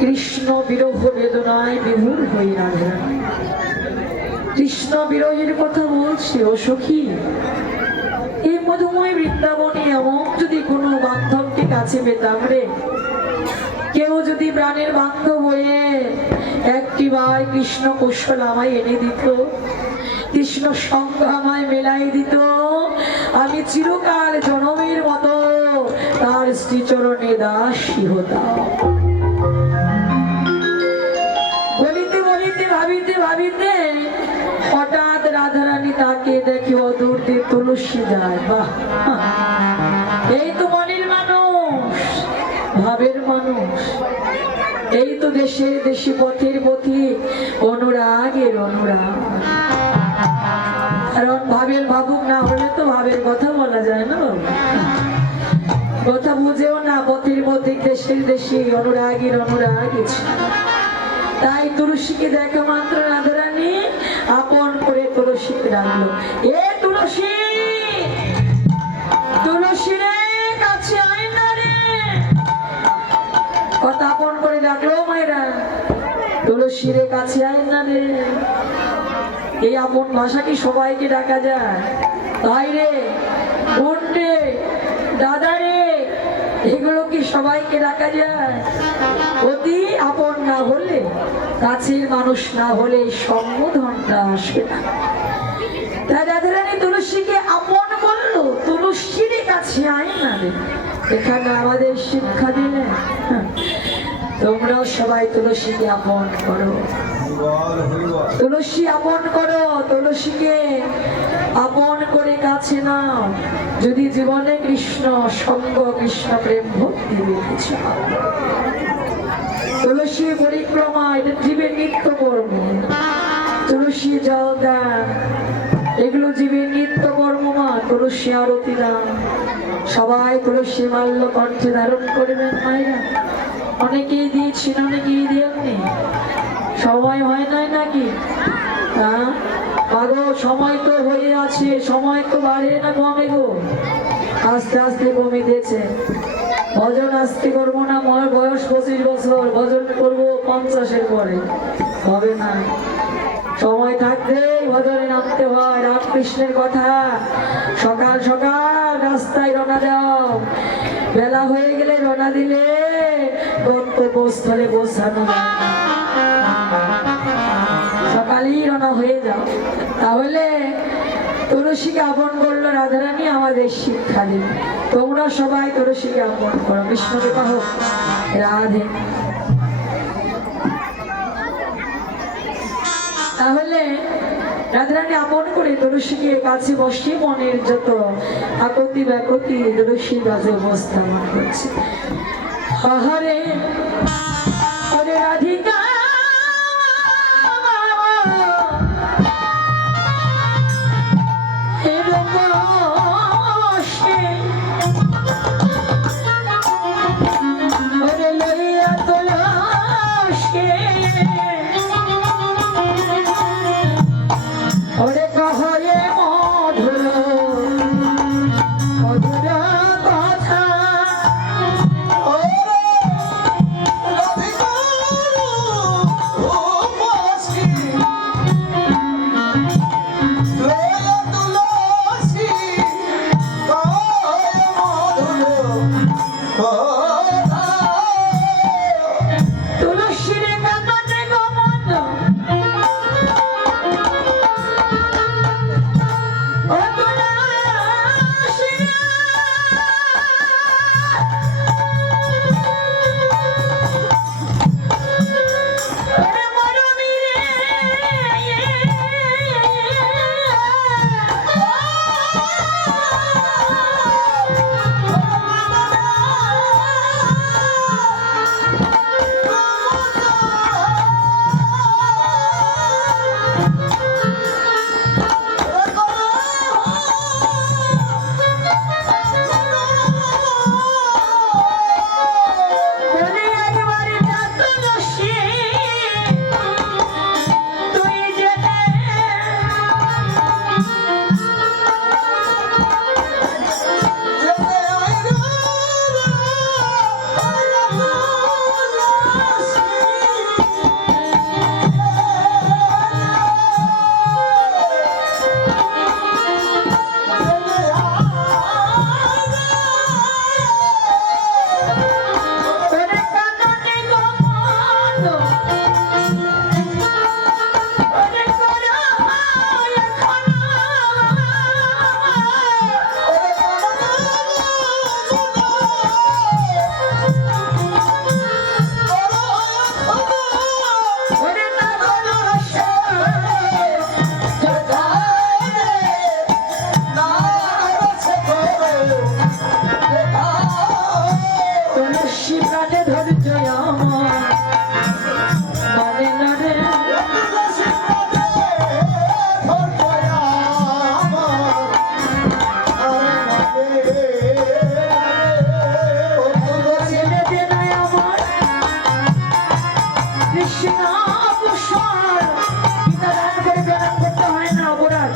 কৃষ্ণ বিরহ বেদনায় বিভোর হই রাধারানী। কৃষ্ণ বিরহের কথা বলছে ও সখী, এই মধুময় বৃন্দাবনে এমন যদি কোনো বান্ধবকে কাছে পেতাম রে, কেউ যদি প্রাণের বান্ধব হয়ে একটিবার কৃষ্ণ কৌশল আমায় এনে দিত, কৃষ্ণ সঙ্গ আমায় মেলাই দিত, আমি চিরকাল জনমের মতো তার শ্রীচরণে দাসী হতাম। বলিতে বলিতে ভাবিতে ভাবিতে হঠাৎ রাধারানী তাকে দেখে অদূর দিয়ে তুলসী যায়। বাহ, এই তো মনের মানুষ, ভাবের মানুষ, এই তো দেশের দেশি পথের পথি, অনুরাগের অনুরাগ। কারণ ভাবের ভাবুক না হলে তো ভাবের কথা বলা যায় না, কথা বুঝেও না, পথের পথে দেশের দেশি অনুরাগের অনুরাগ। তাই তুলসীকে দেখা মাত্র রাধারানী আপন করে তুলসীকে ডাকলো, এ তুলসী, তুলসী রে কাছে আয় না রে। কথা আপন করে ডাকলো মায়েরা, তুলসী রে কাছে আয় না রে। এই আপন ভাষা কি সবাইকে ডাকা যায়? ভাই রে, বোন রে, দাদা রে, এগুলো কি সবাইকে ডাকা যায়? অতি আপন না হলে, কাছের মানুষ না হলে সম্বোধনটা আসবে না। তাই রাধারানী তুলসীকে আপন বললো, তুলসীর কাছে আয় না রে। এখানে আমাদের শিক্ষা দিলে তোমরাও সবাই তুলসীকে আপন করো, তুলসী আপন করো, তুলসীকে আপন করে কাছে নাও। যদি জীবনে কৃষ্ণ সঙ্গ, কৃষ্ণ প্রেম ভক্তি রেখেছ, তুলসী পরিক্রমা এটা জীবের নিত্য কর্ম। তুলসী জল দান এগুলো জীবের নিত্য কর্ম। মা তুলসী আরতি দান, সবাই তুলসী মাল্য কণ্ঠে ধারণ করবেন মায়েরা। অনেকেই দিয়েছেন, অনেকেই দেননি, সময় হয় নাই নাকি? হ্যাঁ আগো, সময় তো হয়ে আছে, সময় তো বাড়ে না কমে গো, আস্তে আস্তে কমে দিয়েছে। ভজন আজকে করবো না, বয়স 25 বছর, ভজন করবো 50-এর পরে, হবে না। সময় থাকতে ভজনে নামতে হয়। রামকৃষ্ণের কথা, সকাল সকাল রাস্তায় রওনা দাও, বেলা হয়ে গেলে রওনা দিলে গন্তব্যস্থলে পৌঁছানো যায় না। সকালেই রওনা হয়ে যাও। তাহলে তুলসীকে আপন করলো রাধারানী, আমাদের শিক্ষা দিল। তোমরা সবাই তুলসীকে আপন করো। বিষ্ণুকে হোক রাধে। তাহলে রাধারানী আপন করে তুলসীকে কাছে বসে মনের যত আকতি ব্যাকতি তুলসীর কাছে উপস্থাপন করছে। হরে হরে রাধিকা কৃষ্ণ কুশল গীতা দান করে প্রণাম করতে হয় না অপরাধ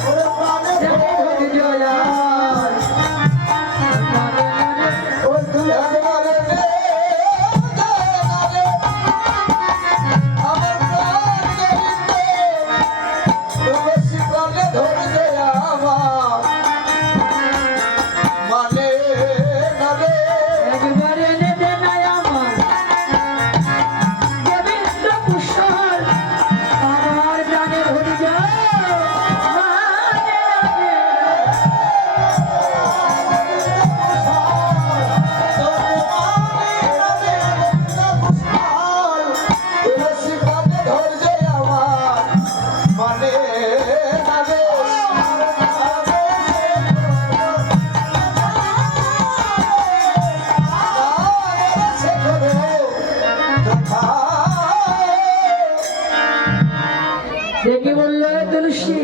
দেখে বলল তুলসী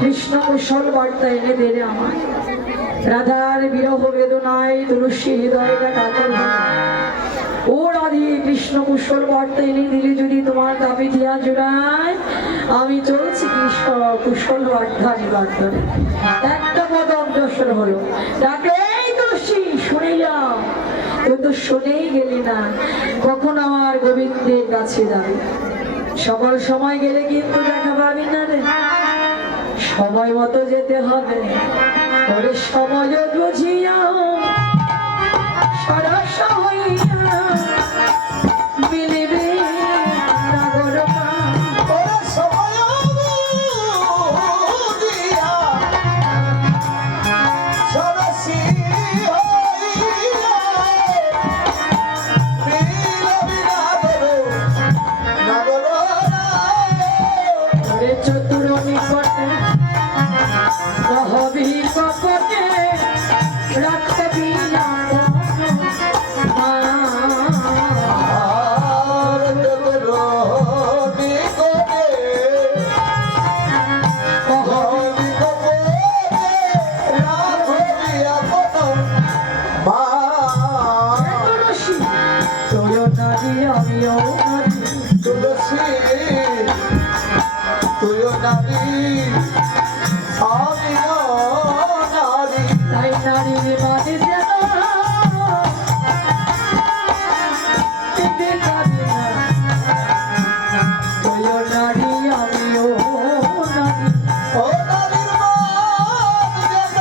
কৃষ্ণ কুশল বার্তা এনে দেবে আমার রাধার বিরহ বেদনায় তুলসী হৃদয়টা কাতর ও রাধে কৃষ্ণ কুশল বার্তা এনে দিলে যদি তোমার দাবি দিয়া জোড়ায় আমি চলছি কৃষ্ণ কুশল বার্তা নিবার্তনে একটা পদ অগ্রসর হলো ডাকে তুলসী শুনে যাও তুই তো শুনেই গেলি না কখন আমার গোবিন্দের কাছে যাবে সকাল সময় গেলে কিন্তু দেখা পাবি না রে সময় মতো যেতে হবে ওরে সময় বুঝিয়া সরস হইয়া মিলিবে নাগর চতুর নিকটে হবি কপটে রাখবি তুইও নারী আমিও নারী তুলসী তুইও নারী আমিও নারী তাই নারী মানে যেন তুইও নারী আমিও নারী ও নারীর মান যেন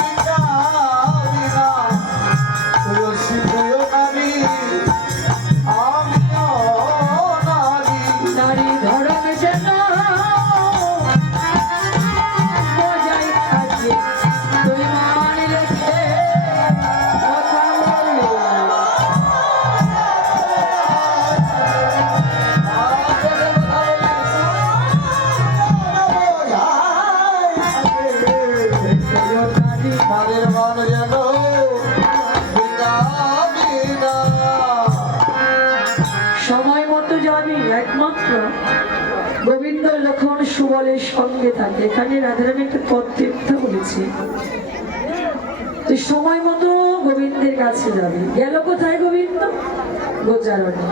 বিচারি না তুলসী তুইও নারী আমিও নারী নারী ধরম যেন বজায় থাকে তুই মান রেখে কথা বললে তুইও নারী নারীর মান যেন বিচারি না সময় মতো যাবি একমাত্র গোবিন্দ যখন সুবলের সঙ্গে থাকে এখানে রাধারানী একটা পথ বলেছি তুই সময় মতো গোবিন্দের কাছে যাবি গেল কোথায় গোবিন্দ গোচারণে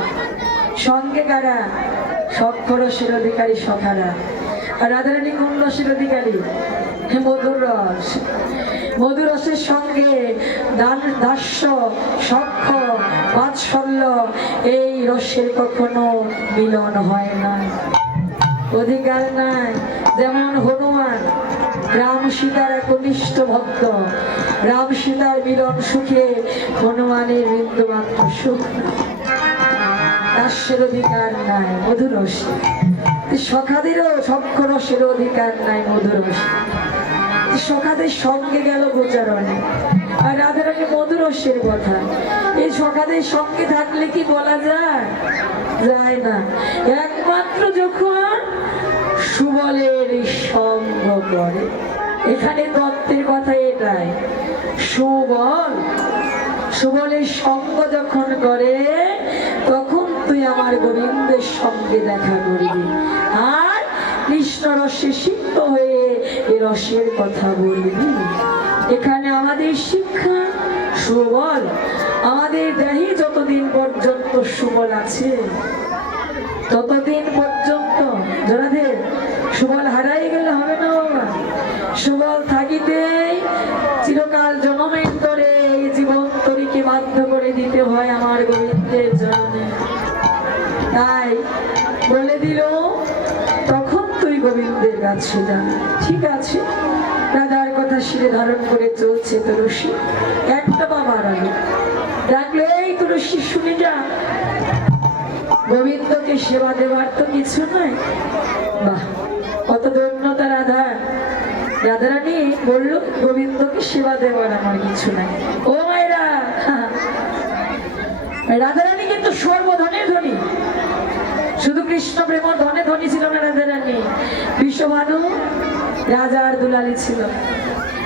সঙ্গে কারা সক্ষরসের অধিকারী সখারা আর রাধারানী কোন রসের অধিকারী মধুর রস মধুর রসের সঙ্গে দাস্য সক্ষ বাৎসল্য এই রসের কখনো মিলন হয় না অধিকার নাই যেমন হনুমান রাম সীতার একনিষ্ঠ ভক্ত রাম সীতার মিলন সুখে হনুমানের বিন্দুমাত্র সুখ দাস্যের অধিকার নাই মধুর রসে সখাদেরও সক্ষ রসের অধিকার নাই মধুর রসে সখাদের সঙ্গে গেল গোচারণে আর রাধারানী মধুর রসের কথা এই সখাদের সঙ্গে থাকলে কি বলা যায় যায় না একমাত্র যখন সুবলের সঙ্গ করে এখানে তত্ত্বের কথা এটাই সুবলের সঙ্গ যখন করে তখন তুই আমার গোবিন্দের সঙ্গে দেখা করবি আর কৃষ্ণ রসে সিক্ত হয়ে এ রসের কথা বলবি এখানে আমাদের শিক্ষা সুবল আমাদের দেহে যতদিন পর্যন্ত পর্যন্ত সুবল আছে, ততদিন পর্যন্ত জনাদের সুবল হারাই গেলে হবে না বাবা। সুবল থাকিতেই চিরকাল জনমের ধরে এই জীবন তরিকে বাধ্য করে দিতে হয় আমার গোবিন্দের জন্যে। তাই বলে দিল তখন তুই গোবিন্দের কাছে যা। ঠিক আছে, রাধার কথা শিরে ধারণ করে চলছে তুলসী। একটা বাবার আলো ডাকলে এই তুলসী শুনে যা, গোবিন্দকে সেবা দেওয়ার তো কিছু নয়। বাহ, কত ধন্যতা রাধা। রাধারানী বলল গোবিন্দকে সেবা দেওয়ার আমার কিছু নাই। ও মায়েরা, রাধারানী কিন্তু সর্বধনের ধনী, শুধু কৃষ্ণ প্রেম ধনে ধনী ছিল না রাধারানী। বিশ্বভানু রাজার দুলালী ছিল,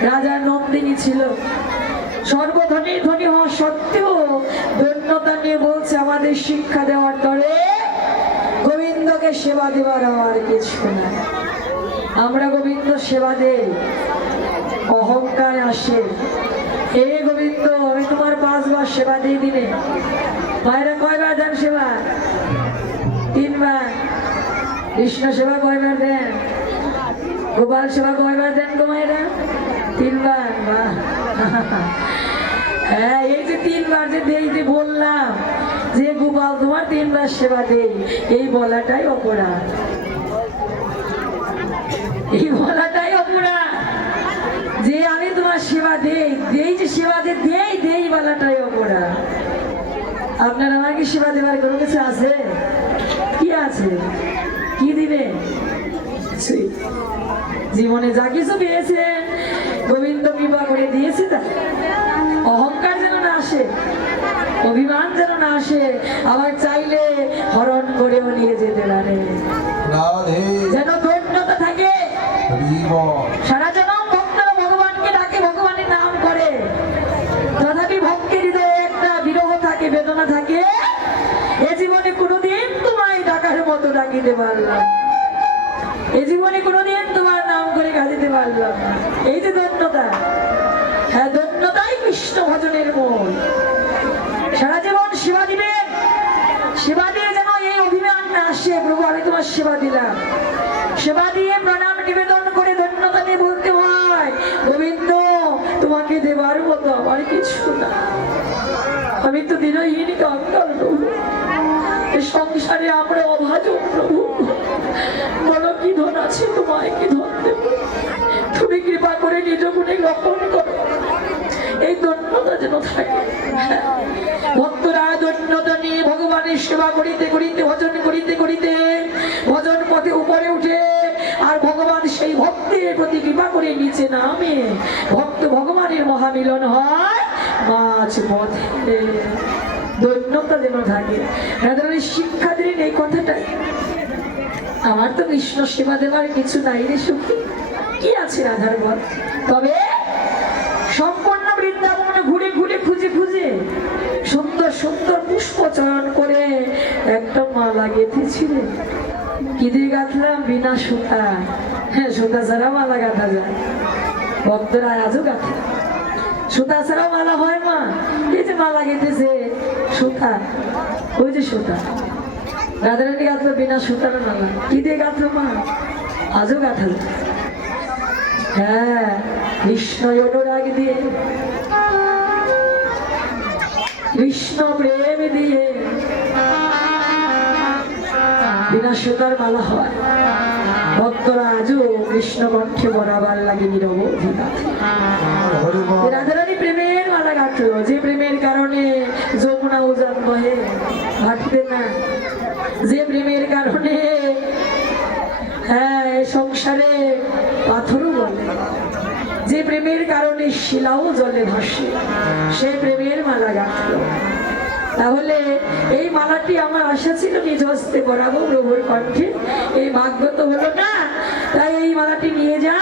রাজার নন্দিনী ছিল। সর্বধনের ধনী হওয়া সত্ত্বেও ধন্যতা নিয়ে বলছে আমাদের শিক্ষা দেওয়ার তরে গোবিন্দকে সেবা দেওয়ার আমার কিছু নাই। আমরা গোবিন্দ সেবা দেই, অহংকার আসে। হে গোবিন্দ, আমি তোমার 5 বার সেবা দিয়ে দিলে। মায়েরা কয়বার দেন সেবা? 3 বার। কৃষ্ণ সেবা কয়বার দেন? গোপাল সেবা কয়বার দেন গো মায়েরা? 3 বার। বাহ, হ্যাঁ, এই যে 3 বার যে দেই, যে বললাম যে গোপাল তোমার 3 বার সেবা দেই, এই বলাটাই অপরাধ। এই বলাটাই অপরাধ যে আমি তোমার সেবা দেই, দেই যে সেবা যে দেই দেই বলাটাই অপরাধ। আপনার আমার কি সেবা দেওয়ার কোনো কিছু আছে? কি আছে? কি দিবে? জীবনে যা কিছু পেয়েছেন গোবিন্দ কৃপা করে দিয়েছে। তা অহংকার যেন না আসে, অভিমান যেন না আসে, আবার চাইলে হরণ করেও নিয়ে যেতে পারে। যেন ধন্যতা থাকে। সারা জনম ভক্তরা ভগবানকে ডাকে, ভগবানের নাম করে, তথাপি ভক্তের হৃদয়ে একটা বিরহ থাকে, বেদনা থাকে। এ জীবনে কোনোদিন তোমায় ডাকার মতো ডাকিতে পারলাম, এ জীবনে কোনোদিন তোমার নাম করে গাইতে পারলাম না। এই যে ধন্যতা, হ্যাঁ ধন্যতাই কৃষ্ণ ভজনের মূল। সারা জীবন সেবা দিবেন, সেবা দিয়ে যেন এই অভিমান না আসে, প্রভু আমি তোমার সেবা দিলাম। সেবা দিয়ে প্রণাম নিবেদন করে ধন্যতা নিয়ে বলতে হয় গোবিন্দ তোমাকে দেবার মতো আমার কিছু না, আমি তো দিনহীন কাঙ্গাল প্রভু, এই সংসারে আমরা অভাজন প্রভু। বলো কি ধন আছে, তোমায় কি ধন দেব? তুমি কৃপা করে নিজ গুণে গ্রহণ করো, এই ধন্যতা যেন থাকে। ভক্তরা ধন্যতা নিয়ে ভগবানের সেবা করিতে করিতে, ভজন করিতে করিতে ভজন পথে উপরে উঠে, আর ভগবান সেই ভক্তের প্রতি কৃপা করে নিচে নামে, ভক্ত ভগবানের মহামিলন হয় মাঝ পথে। ধন্যতা যেন থাকে। রাধারানী শিক্ষা দিলেন এই কথাটাই। আমার তো কৃষ্ণ সেবা দেওয়ার কিছু নাই রে সুখী, কি আছে রাধার বল? তবে সম্পূর্ণ বৃন্দাবনে ঘুরে ঘুরে খুঁজে খুঁজে সুন্দর সুন্দর পুষ্প চয়ন করে একটা মালা গেঁথেছিলেন। কি দিয়ে গাঁথলাম? বিনা সুতা। হ্যাঁ, সুতা ছাড়া মালা গাঁথা যায়, ভক্তরা আজও গাঁথে। সুতা ছাড়াও মালা হয় মা? এই যে মালা গেঁথেছে সুতা, ওই যে সুতা। রাধারানী গাঁথলো বিনা সুতার মালা। কি দিয়ে গাঁথলো মা? আজও গাঁথা যায়। হ্যাঁ, কৃষ্ণ অনুরাগ দিয়ে, কৃষ্ণ প্রেম দিয়ে বিনা সুতার মালা হয়। ভক্তরা আজও কৃষ্ণ কণ্ঠে বরাবার লাগে নীরব অভিঘাত। রাধারানী প্রেমের মালা গাঁথলো, যে প্রেমের কারণে যমুনা উজান বহে, ভাটবে না। যে প্রেমের কারণে হ্যাঁ সংসারে পাথরও বলে, যে প্রেমের কারণে শিলাও জলে ভাসে, সেই প্রেমের মালা গাঁথলো। তাহলে এই মালাটি আমার আশা ছিল নিজ হস্তে পরাবো প্রভুর কণ্ঠে, এই ভাগ্য তো হলো না। তাই এই মালাটি নিয়ে যা,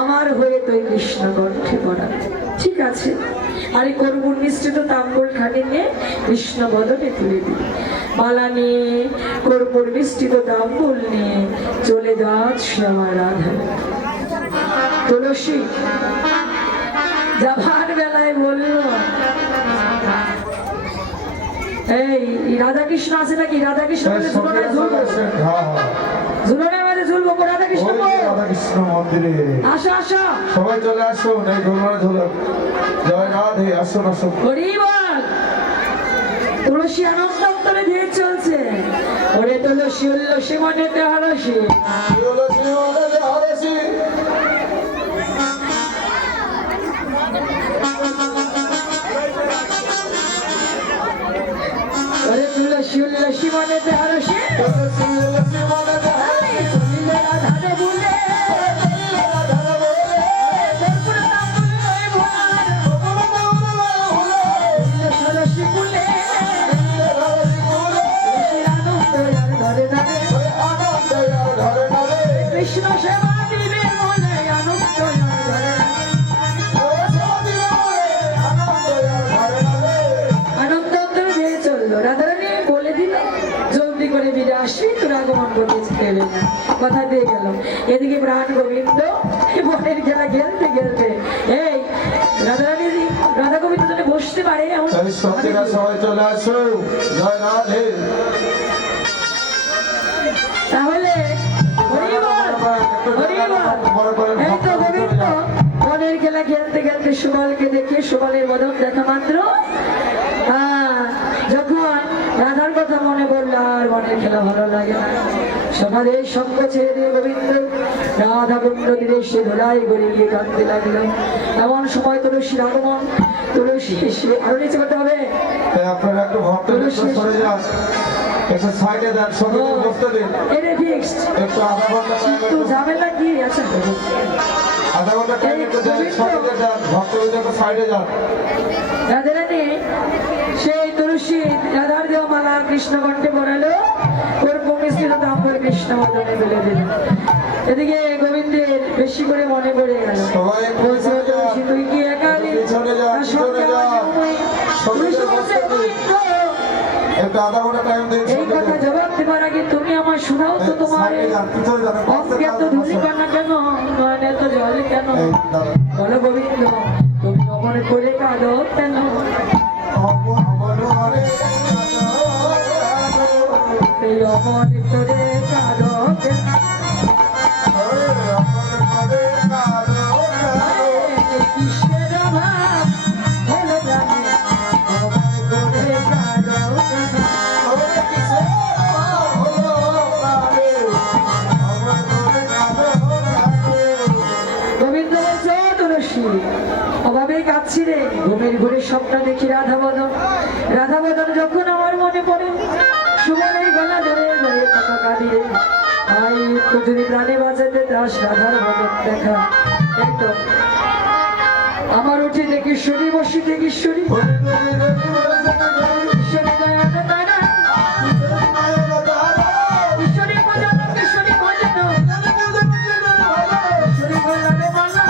আমার হয়ে তুই কৃষ্ণ কণ্ঠে পরাবো। ঠিক আছে, আর এই কর্পূর মিশ্রিত তাম্বুল খানি নিয়ে কৃষ্ণ বদনে তুলে দিই। মালা নিয়ে, কর্পূর মিশ্রিত তাম্বুল নিয়ে চলে যাচ্ছে আমার রাধা। তুলসী যাবার বেলায় বলল এই রাধাকৃষ্ণ আছে নাকি? রাধাকৃষ্ণ বলে ঝুলনায় ঝুলবো, হ্যাঁ হ্যাঁ ঝুলনের মাঝে ঝুলবো গো, রাধাকৃষ্ণ ওই গো। যে রাধাকৃষ্ণ মন্দিরে আসো আসো, সবাই চলে আসুন এই ঘুরমানে ঝুলো। জয় রাধে, আসুন আসুন। হরি বল। তুলসী আনন্দ অন্তরে দিয়ে চলছে, ওরে তুলসী উল্লসী মনেতে হারসি। তুলসী মনে হারসি, ওরে তুলসী উল্লসী মনেতে হারসি। তুলসী তুলসী মনে আরে চলিলে রাধার বুলে, দর্পণ নাম বলে ভোলার, তুলসী বুলে, তুলসীর আনন্দ আর ধরে ধরে, আনন্দ ধরে ধরে কৃষ্ণ সেবা দিবে মনে আনন্দ আর ধরে আনন্দ অন্তরে দিয়ে চললো। রাধারানী বলে দিল জলদি করে ফিরে আসবি, তোর আগমন করতেছি খেলে না, কথা দিয়ে গেল। এদিকে প্রাণ গোবিন্দ বনের খেলা খেলতে খেলতে এই রাধারানী রাধা গোবিন্দ যেন বসতে পারে এমন তাই সত্যিকার সবাই চলে আসো। জয় রাধে। তাহলে হরি বল, হরি বল। এই তো গোবিন্দ বনের খেলা খেলতে খেলতে সুবলকে দেখে সুবলের বদন দেখা মাত্র যখন রাধার কথা মনে পড়লো আর মনের খেলা ভালো লাগে না। সকালের সঙ্গ ছেড়ে দিয়ে গোবিন্দ রাধা কুণ্ড তীরে সে ধোলাই গড়িয়ে কাঁদতে লাগলো। এমন সময় তুলসীর আগমন, তুলসী এসে আরো নিচে করতে হবে। তাই আপনারা একটু ভক্তদের সরে যান, একটু সাইডে দেন, সঙ্গে বসতে দিন। এটা ফিক্সড, একটু আধা ঘন্টা টাইম, একটু ঝামেলা কি আছে? আধা ঘন্টা টাইম একটু দেন, সঙ্গে যান, ভক্তদের একটু সাইডে যান। রাধারানী সেই তুলসী রাধার দেওয়া মালা কৃষ্ণ কণ্ঠে পড়ালো, ওর ভূমিষ্ঠিত দাম্বর কৃষ্ণ মদনে ফেলে দিল। এদিকে গোবিন্দের বেশি করে মনে পড়ে গেল। সবাই একটু বলছে, পিছনে যান, তুলসী তুই কি একালি? পিছনে যান, তার সঙ্গে পিছনে আমার যান। নেই। তুলসী বলছে, গোবিন্দ, একটু আধা ঘন্টা টাইম দিন, এই সঙ্গে কথা যান। জবাব দেবার আগে তুমি আমার শোনাও তো, তোমার সাইডে যান, পিছনে যান, অঙ্কে এত ধুলি কান্না কেন, নয়নে এত জল কেন? এই দাঁড়ান। বলো গোবিন্দ, তুমি অমনে করে কাঁদো কেন? এই অমনে করে কাঁদো কেন? কিসের অভাব হলো প্রাণে, অমনে করে কাঁদো কেন? গোবিন্দ বলছে, ও তুলসী, অভাবে কাঁদছি রে, ঘুমের ঘুরে স্বপ্ন দেখি রাধা বদন। রাধা বদন যখন আমার মনে পড়ে, সুমনের গলা ধরে ধরে কথা কাঁদিয়ে, ভাই একটু যদি প্রাণে বাঁচাতে দাস রাধার বদন দেখা। এই তো আমার উঠি দেখি ঈশ্বরী, বসি দেখি ঈশ্বরী, ঈশ্বরী দয়াল তারা, ঈশ্বরী ভজন, ঈশ্বরী ভজন, ঈশ্বরী গলার মালা,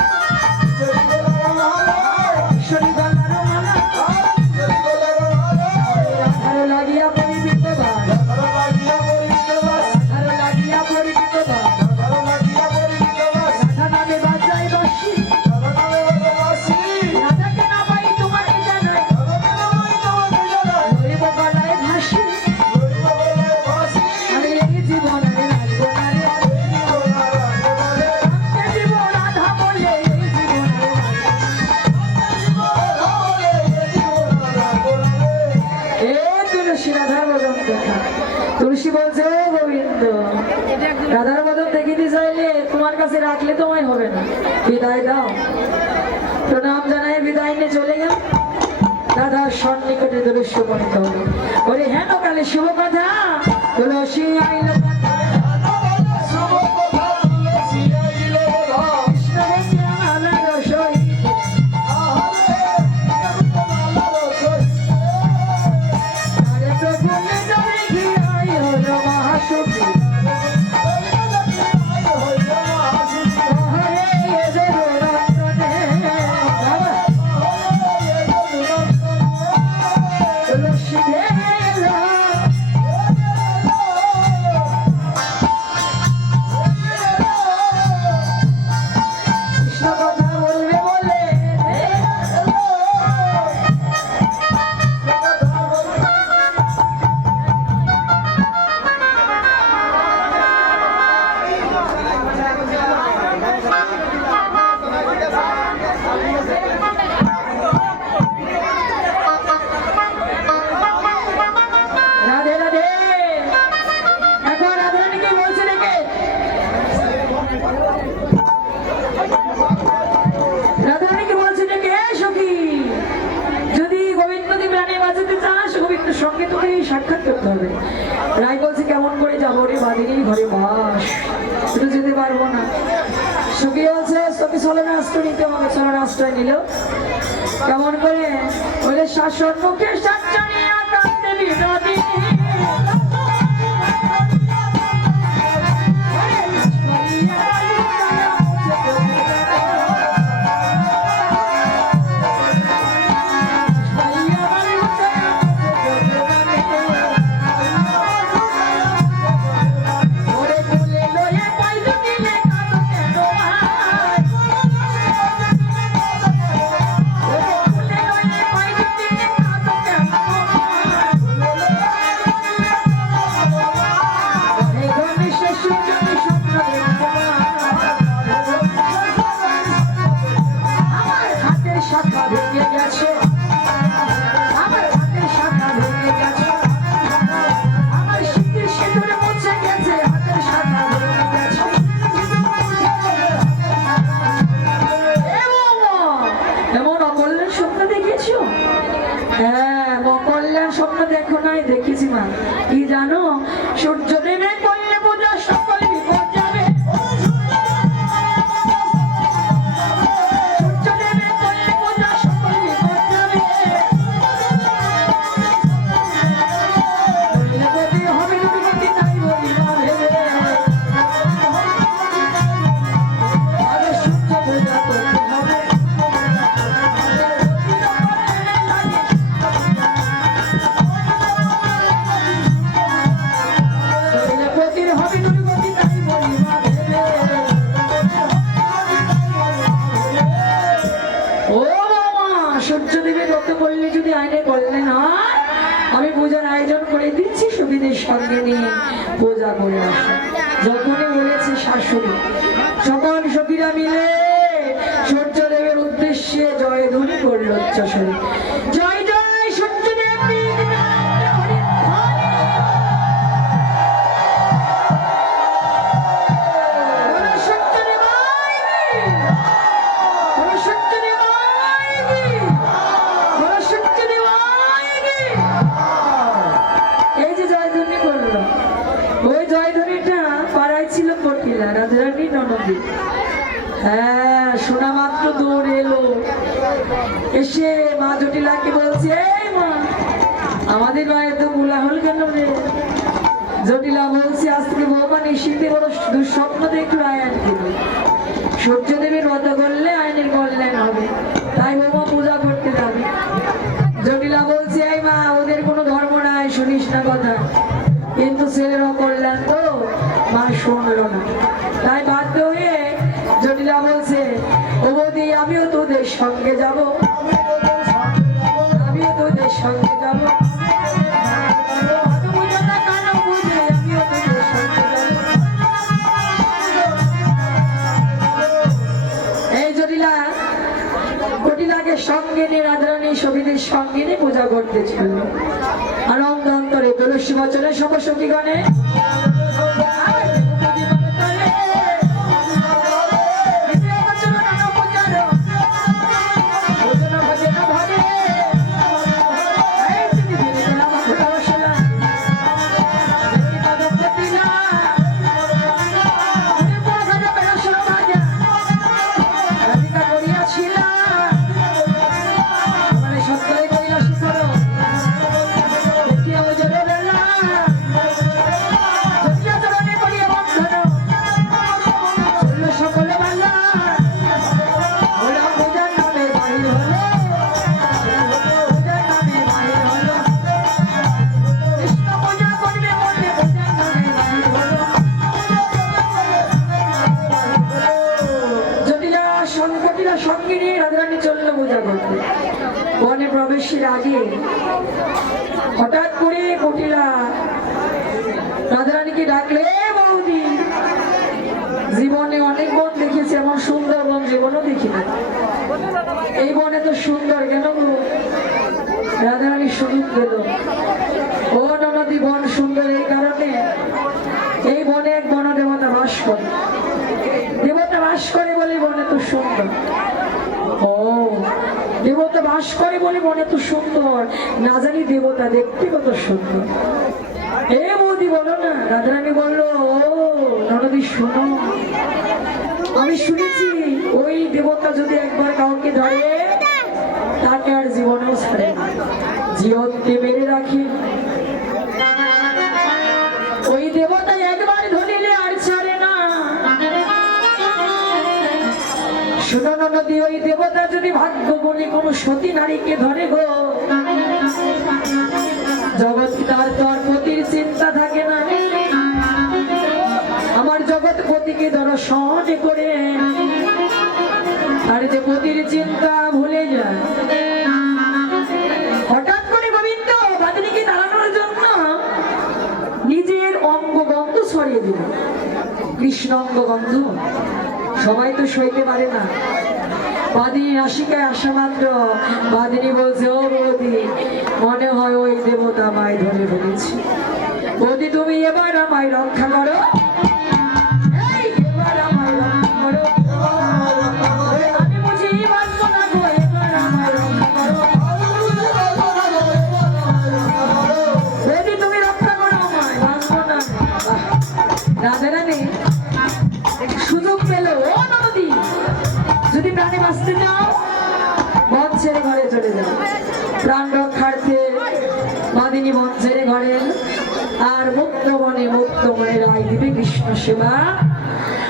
ঈশ্বরী গলার মালা, রাধার লাগিয়া পরিবিত ভাই, রাধার লাগিয়া পরিবিত ভাই, রাধা নামে বাজাই বাঁশি, রাধাকে না পাই তোমাকে জানাই, লইব গলায় ভাসি, আরে এই জীবনে রাখবো না রে, রাখতে দিব রাধা বলে, এই জীবনে এ তুলসী রাধার বদন দেখা। তুলসী বলছে, ও গোবিন্দ, রাধার বদন দেখিতে চাইলে তোমার কাছে রাখলে তোমায় হবে না, বিদায় দাও। প্রণাম জানাই বিদায় নিয়ে চলে গেল। রাধার সন্নিকটে তুলসী উপনীত হলো। ওরে হেন কালে শুভ কথা, তুলসী আইল কথা, কৃষ্ণ বন্ধু আনার সহিত, তারে প্রফুল্ল দেখিয়াই হলো মহাসুখী। তাহারে এ দেব রঞ্জনে, বাবা, তুলসী এলো। কৃষ্ণ কথা বলবে বলে একটু সঙ্গে তোকে সাক্ষাৎ করতে হবে। রায় বলছে কেমন করে যাবো রে, বাদিনীর ঘরে বাস, একটু যেতে পারবো না। সখী বলছে তোকে চলনে আশ্রয় নিতে হবে। চলনে আশ্রয় নিল কেমন করে, বলে শাসন মুখে সাতজনিয়া কাঁদতে বিনোদিনী। দেখেছি মা, কি জানো, সূর্য দেবে করলে পূজা সকল বিপদ যাবে। সূর্য দেবে করলে পূজা সকল বিপদ যাবে। করলে হবে দুর্গতি তাই বলি মা ভেবে। আরে সূর্য পূজা করতে হবে। আমি পূজার আয়োজন করে দিচ্ছি, সুবিধের সঙ্গে নিয়ে পূজা করে আসো। যখনই বলেছে শাশুড়ি, সকল সখীরা মিলে সূর্যদেবের উদ্দেশ্যে জয়ধ্বনি করল উচ্চস্বরে, জয় জয় সূর্যদেব। রাধারানী ননদী, হ্যাঁ, শোনা মাত্র দৌড়ে এলো, এসে মা জটিলাকে বলছে, এই মা, আমাদের মায়ের তো গোলা হল কেন রে? জটিলা বলছে, আজ থেকে বৌমা নিশ্চিন্তে বড় দুঃস্বপ্ন দেখলো আয়ানকে। সূর্যদেবীর ব্রত করলে আইনের কল্যাণ হবে, তাই বৌমা পূজা করতে যাবে। জটিলা বলছে, এই মা, ওদের কোনো ধর্ম নাই, শুনিস না কথা, কিন্তু ছেলেরও কল্যাণ তো। মা শুনলো না, তাই বাধ্য হয়ে জটিলা বলছে, ও বৌদি, আমিও তোদের সঙ্গে যাব, আমিও তোদের সঙ্গে যাব। এই জটিলা কটিলাকে সঙ্গে নিয়ে রাধারানী সখীদের সঙ্গে নিয়ে পূজা করতে ছিল। আনন্দ অন্তরে তুলসী বচনে সখীগণে বনে প্রবেশের আগে হঠাৎ করে কটিলা রাধারানীকে ডাকলে, বৌদি, জীবনে অনেক বন দেখেছি, এমন সুন্দর বন জীবনও দেখি না, এই বনে তো সুন্দর কেন গো? রাধারানী সুযোগ পেল, ও ননদী, বন সুন্দর এই কারণে, এই বনে এক বন দেবতা বাস করে, দেবতা বাস করে বলে বনে তো সুন্দর। ও দেবতা বাস করে বলে মনে তো সুন্দর, না জানি দেবতা দেখতে কত সুন্দর। এ বৌদি বলো না। রাধারানী বললো, ও ননদি শোনো, আমি শুনেছি ওই দেবতা যদি একবার কাউকে ধরে তাকে আর জীবনেও ছাড়ে না, জীবনকে মেরে রাখে। ওই দেবতা একবার ধরিলে আর ছাড়ে না। শোনো ননদি, ওই দেবতা যদি ভাগ্য বলে কোনো সতী নারীকে ধরে গো, জগৎ তার তোর পতির চিন্তা থাকে না। আমার জগৎপতিকে দর্শন করে আর যে পতির চিন্তা ভুলে যায়। হঠাৎ করে গোবিন্দ বাদিনীকে দাঁড়ানোর জন্য নিজের অঙ্গগন্ধ ছড়িয়ে দিল। কৃষ্ণ অঙ্গগন্ধ সবাই তো সইতে পারে না। বাদিনী নাসিকায় আসা মাত্র বাদিনী বলছে, ও বৌদি, মনে হয় ওই দেবতা আমায় ধরে ফেলেছে। বৌদি তুমি এবার আমায় রক্ষা করো, এবার আমায় রক্ষা করো, আমি বুঝি বাঁচবো না গো, এবার আমায় রক্ষা করো। বৌদি তুমি রক্ষা করো আমায়, বাঁচবো না। রাধারানী সুযোগ পেল, ও নদী, যদি প্রাণে বাঁচতে চাও বন ছেড়ে ঘরে চলে যাও। প্রাণ রক্ষার্থে বাদিনী বন ছেড়ে ঘরে আর মুক্ত মনে রায় দিবে কৃষ্ণ সেবা।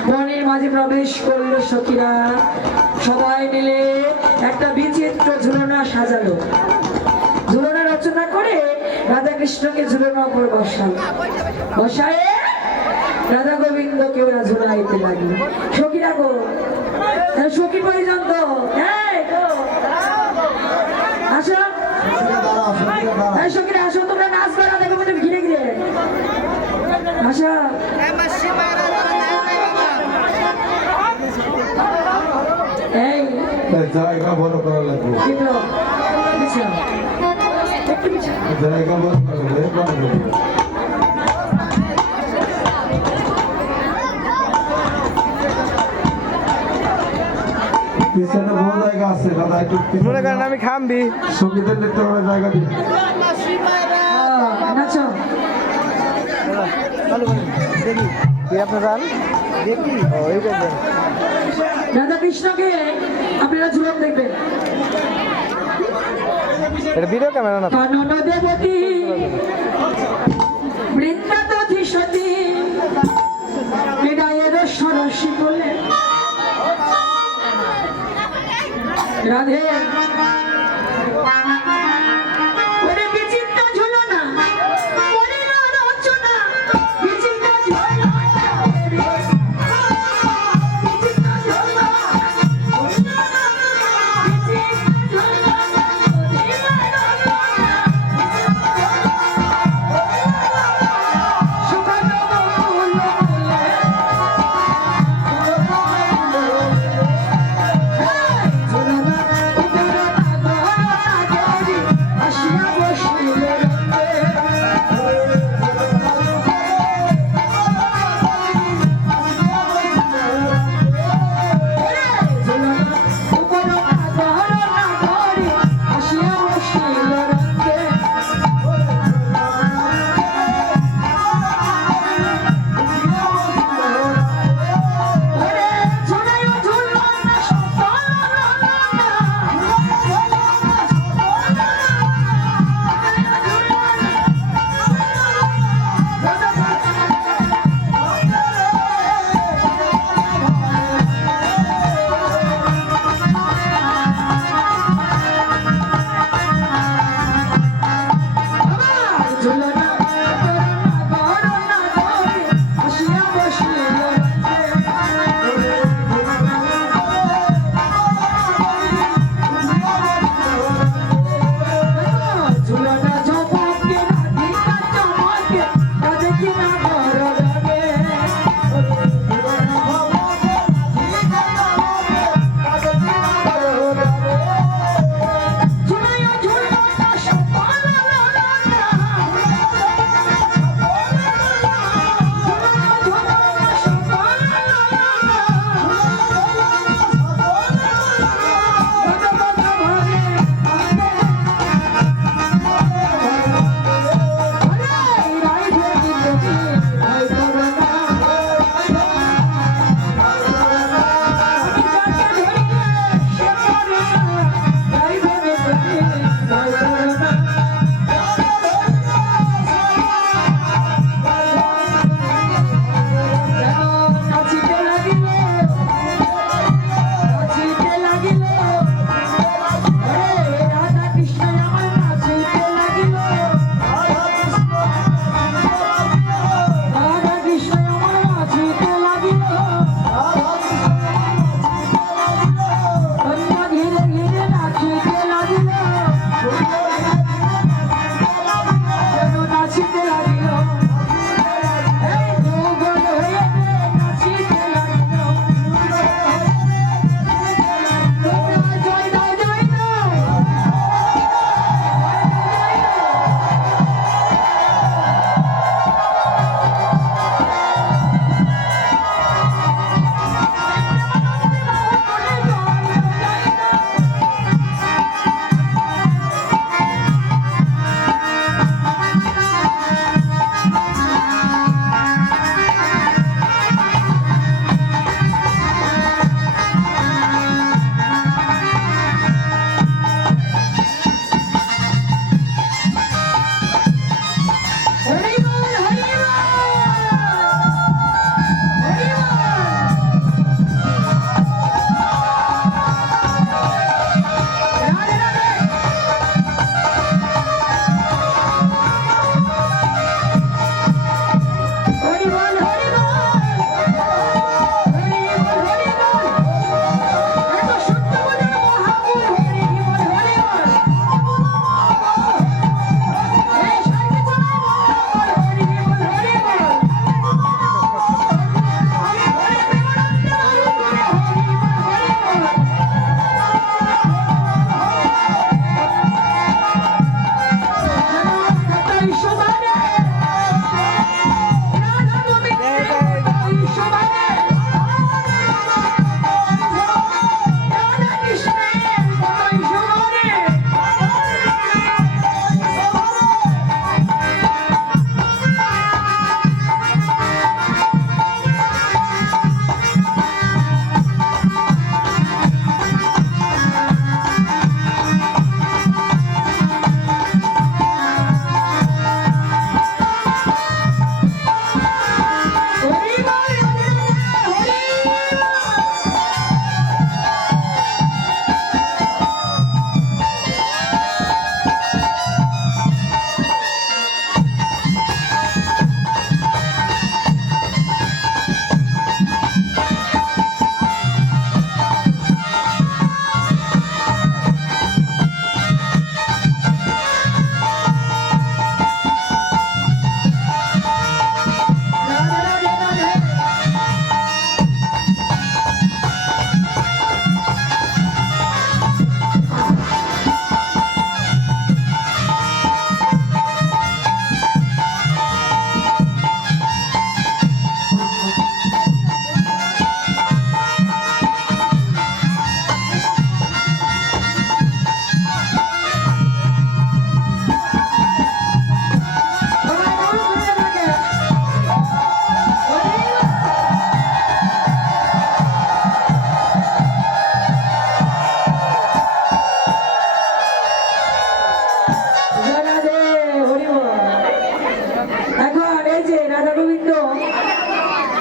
বনের মাঝে প্রবেশ করল সখীরা, সবাই মিলে একটা বিচিত্র ঝুলনা সাজালো। ঝুলনা রচনা করে রাধা কৃষ্ণকে ঝুলনার উপর বসায় রাধা গোবিন্দকে ওরা ঝুলাইতে লাগলো। সখীরা গো, সখী প্রয়োজন তো, আসো সখীরা, আসো, তোমরা নাচবে রাধা গোবিন্দ ঘিরে ঘিরে আসো। এই জায়গা বড় করা লাগবে, একটু পিছনে জায়গা বড় করা লাগবে। পিছনে বহু জায়গা আছে দাদা, একটু মনে করেন আমি খামবি সঙ্গীতের নৃত্য করার জায়গা দিন। নাচো। কি আপনার গান দেখি ওই করবেন। রাধা কৃষ্ণকে আপনারা ঝুলন দেখবেন। এটা ভিডিও ক্যামেরা না। কানন দেবতী বৃন্দাবতী সতী হৃদয়ের সরসী বলে রাধে ওরে বিচিত্র ঝুলনা, ওরে রচনা, বিচিত্র ঝুলনা, বিচিত্র ঝুলনা, ঝুলনা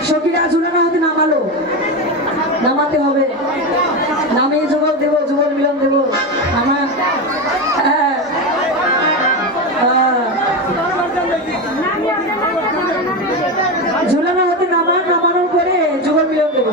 সখীরা ঝুলানো হতে নামালো, নামাতে হবে, নামে যুগল দেব, যুগল মিলন দেব আমার। ঝুলানো হতে নামানোর পরে যুগল মিলন দেব।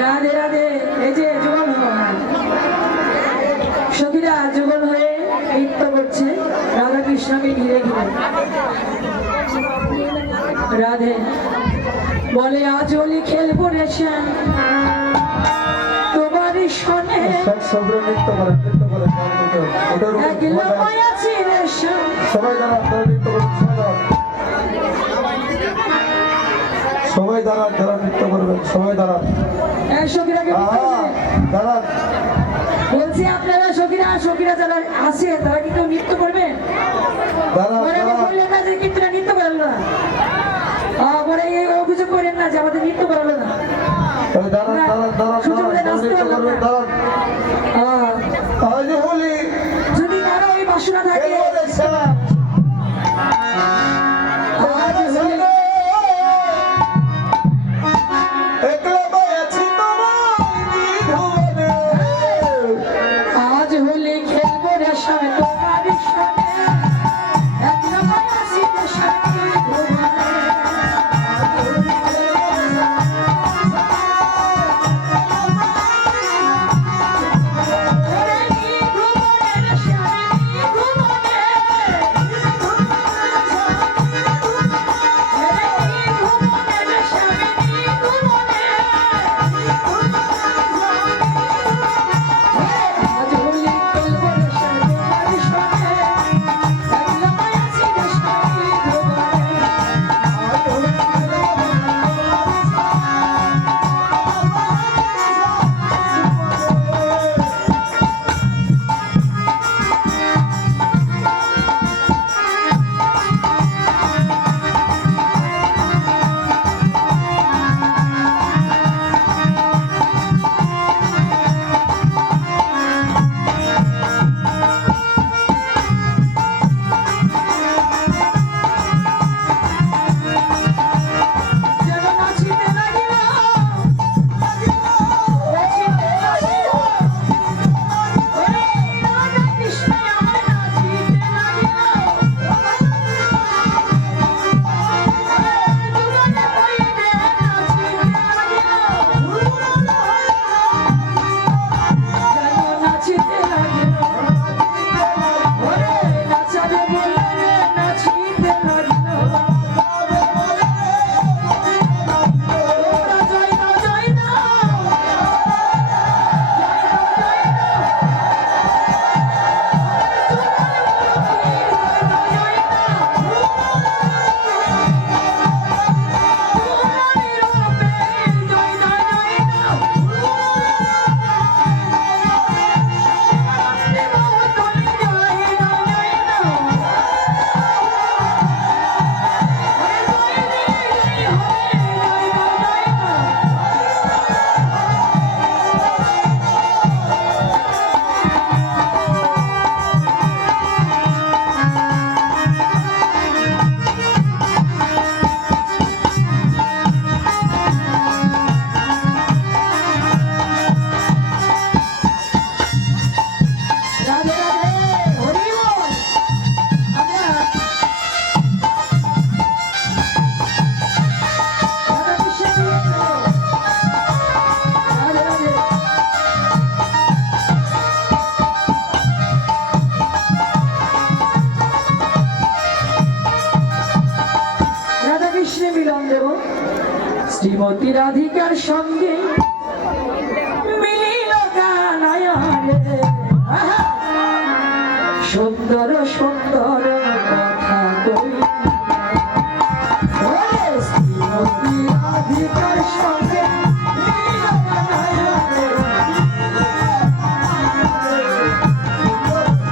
রাধে রাধে। এই যে যুগল সখীরা যুগল হয়ে নৃত্য করছে রাধা কৃষ্ণকে ঘিরে ঘিরে। রাধে বলে আজ হোলি খেলবো রে শ্যাম তোমার সনে, নৃত্য করে একলো মায়াছি রে শ্যাম। সবাই দাঁড়ান, নৃত্য করুন, সবাই দাঁড়ান, যারা নৃত্য করবেন সবাই দাঁড়ান, সখীরাকে দাঁড়ান। বলছি আপনারা সখীরা যারা আছে তারা কিন্তু নৃত্য করবেন। দাঁড়ান, দাঁড়ান। বললেন না যে কিন্তু নৃত্য করালো না, পরে এই অভিযোগ করেন না যে আমাদের নৃত্য করালো না। তাহলে দাঁড়ান, দাঁড়ান, দাঁড়ান, সুযোগ দিয়ে দাঁড়ান, নাচতে নৃত্য পারলাম করবেন, না। দাঁড়ান। আজ হোলি যদি কারো ওই বাসনা থাকে, খেলবো রে শ্যাম। আজ হোলি একলা আছি তোমার নিধনে। আজ হোলি খেলবো রে শ্যাম তোমার সনে, একলো মায়াছি রে শ্যাম ভুবনে। আজ হোলি খেলবো রে শ্যাম তোমার সনে, শ্রীমতী রাধিকার সঙ্গে মিলিল গানায়ারে সুন্দর সুন্দর